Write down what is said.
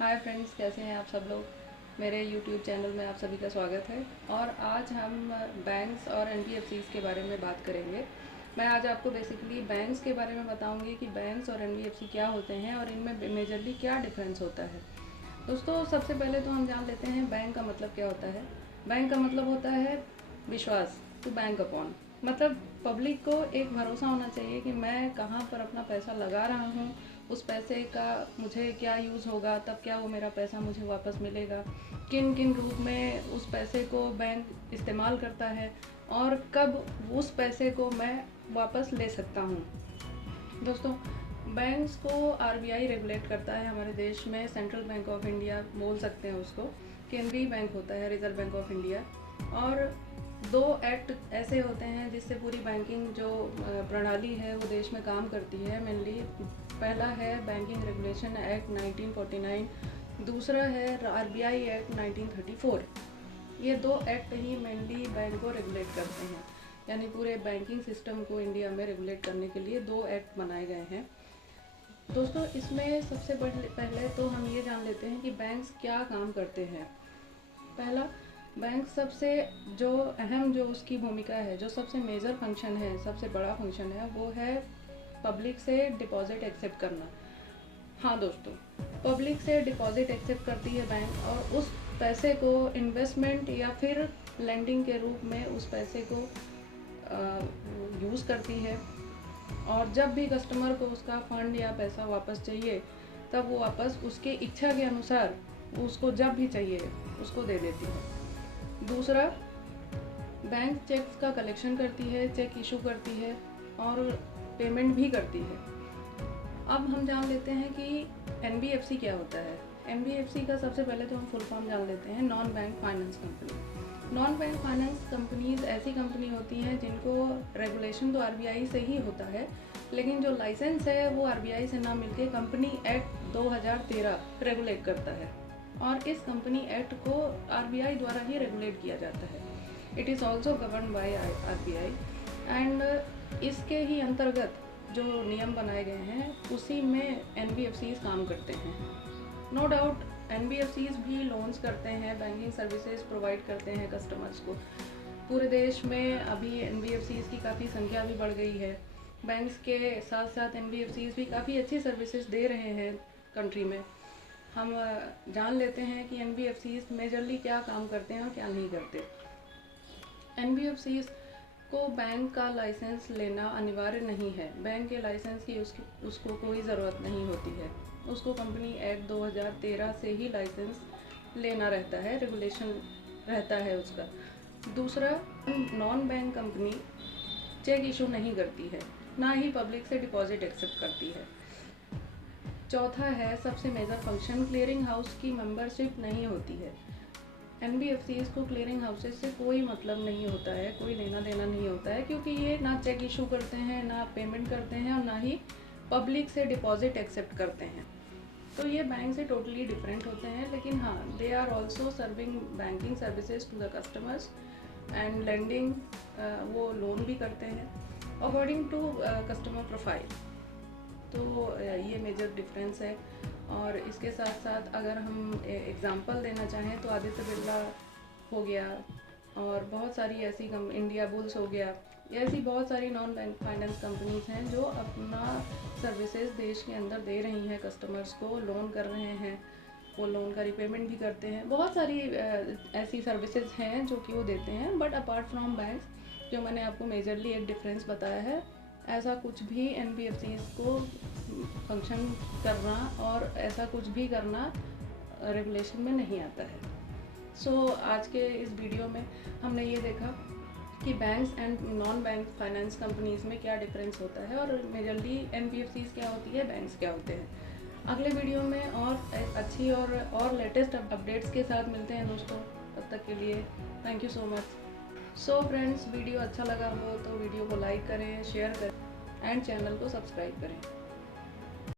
Hi friends, कैसे हैं आप सब लोग। मेरे यूट्यूब चैनल में आप सभी का स्वागत है। और आज हम बैंक्स और एनबीएफसीज़ के बारे में बात करेंगे। मैं आज आपको बेसिकली बैंक्स के बारे में बताऊंगी कि बैंक्स और एनबीएफसी क्या होते हैं और इनमें मेजरली क्या डिफरेंस होता है। दोस्तों, सबसे पहले तो हम जान लेते हैं बैंक का मतलब क्या होता है। बैंक का मतलब होता है विश्वास, टू बैंक अपॉन। मतलब पब्लिक को एक भरोसा होना चाहिए कि मैं कहाँ पर अपना पैसा लगा रहा हूँ, उस पैसे का मुझे क्या यूज़ होगा, तब क्या वो मेरा पैसा मुझे वापस मिलेगा, किन किन रूप में उस पैसे को बैंक इस्तेमाल करता है और कब उस पैसे को मैं वापस ले सकता हूँ। दोस्तों, बैंक्स को आरबीआई रेगुलेट करता है हमारे देश में। सेंट्रल बैंक ऑफ इंडिया बोल सकते हैं उसको, केंद्रीय बैंक होता है रिजर्व बैंक ऑफ इंडिया। और दो एक्ट ऐसे होते हैं जिससे पूरी बैंकिंग जो प्रणाली है वो देश में काम करती है मेनली। पहला है बैंकिंग रेगुलेशन एक्ट 1949, दूसरा है आरबीआई एक्ट 1934। ये दो एक्ट ही मेनली बैंक को रेगुलेट करते हैं, यानी पूरे बैंकिंग सिस्टम को इंडिया में रेगुलेट करने के लिए दो एक्ट बनाए गए हैं। दोस्तों, इसमें सबसे पहले तो हम ये जान लेते हैं कि बैंक्स क्या काम करते हैं। पहला, बैंक सबसे जो अहम जो उसकी भूमिका है, जो सबसे मेजर फंक्शन है, सबसे बड़ा फंक्शन है, वो है पब्लिक से डिपॉजिट एक्सेप्ट करना। हाँ दोस्तों, पब्लिक से डिपॉजिट एक्सेप्ट करती है बैंक और उस पैसे को इन्वेस्टमेंट या फिर लेंडिंग के रूप में उस पैसे को यूज़ करती है। और जब भी कस्टमर को उसका फंड या पैसा वापस चाहिए, तब वो वापस उसके इच्छा के अनुसार उसको जब भी चाहिए उसको दे देती है। दूसरा, बैंक चेक्स का कलेक्शन करती है, चेक इशू करती है और पेमेंट भी करती है। अब हम जान लेते हैं कि एनबीएफसी क्या होता है। एनबीएफसी का सबसे पहले तो हम फुल फॉर्म जान लेते हैं, non bank finance company. Non bank finance companies ऐसी कंपनी होती हैं जिनको रेगुलेशन तो आरबीआई से ही होता है, लेकिन जो लाइसेंस है वो आरबीआई से ना मिलके कंपनी एक्ट 2013 रेगुलेट करता है। और इस कंपनी एक्ट को आरबीआई द्वारा ही रेगुलेट किया जाता है। It is also govern by RBI and इसके ही अंतर्गत जो नियम बनाए गए हैं उसी में एनबीएफसीज काम करते हैं। नो डाउट एनबीएफसीज भी लोन्स करते हैं, बैंकिंग सर्विसेज प्रोवाइड करते हैं कस्टमर्स को। पूरे देश में अभी एनबीएफसीज की काफ़ी संख्या भी बढ़ गई है। बैंक्स के साथ साथ एनबीएफसीज भी काफ़ी अच्छी सर्विसेज दे रहे हैं कंट्री में। हम जान लेते हैं कि एनबीएफसीज मेजरली क्या काम करते हैं और क्या नहीं करते। एनबीएफसीज को बैंक का लाइसेंस लेना अनिवार्य नहीं है। बैंक के लाइसेंस की उसको कोई ज़रूरत नहीं होती है। उसको कंपनी एक्ट 2013 से ही लाइसेंस लेना रहता है, रेगुलेशन रहता है उसका। दूसरा, non bank company cheque issue नहीं करती है, ना ही पब्लिक से डिपॉजिट एक्सेप्ट करती है। चौथा है सबसे मेजर फंक्शन, क्लियरिंग हाउस की मेंबरशिप नहीं होती है। एनबीएफसीज को क्लियरिंग हाउसेज से कोई मतलब नहीं होता है, कोई लेना देना नहीं होता है, क्योंकि ये ना चेक इशू करते हैं, ना पेमेंट करते हैं और ना ही पब्लिक से डिपॉजिट एक्सेप्ट करते हैं। तो ये बैंक से टोटली डिफरेंट होते हैं। लेकिन हाँ, they are also serving banking services to the customers and lending, वो लोन भी करते हैं अकॉर्डिंग टू कस्टमर प्रोफाइल। तो ये मेजर डिफरेंस है। और इसके साथ साथ अगर हम एग्ज़ाम्पल देना चाहें तो आदित्य बिरला हो गया और बहुत सारी ऐसी इंडिया बुल्स हो गया, ऐसी बहुत सारी नॉन बैंक फाइनेंस कंपनीज हैं जो अपना सर्विसेज देश के अंदर दे रही हैं कस्टमर्स को, लोन कर रहे हैं, वो लोन का रिपेमेंट भी करते हैं। बहुत सारी ऐसी सर्विसेज हैं जो कि वो देते हैं। बट अपार्ट फ्रॉम बैंक्स, जो मैंने आपको मेजरली एक डिफरेंस बताया है, ऐसा कुछ भी एनबीएफसीज को फंक्शन करना और ऐसा कुछ भी करना रेगुलेशन में नहीं आता है। सो आज के इस वीडियो में हमने ये देखा कि banks and non bank finance companies में क्या डिफरेंस होता है और मेजरली एनबीएफसीज क्या होती है, बैंक्स क्या होते हैं। अगले वीडियो में और अच्छी और लेटेस्ट अपडेट्स के साथ मिलते हैं दोस्तों। तब तक के लिए thank you so much. So friends, video अच्छा लगा हो तो वीडियो को लाइक करें, शेयर करें एंड चैनल को सब्सक्राइब करें।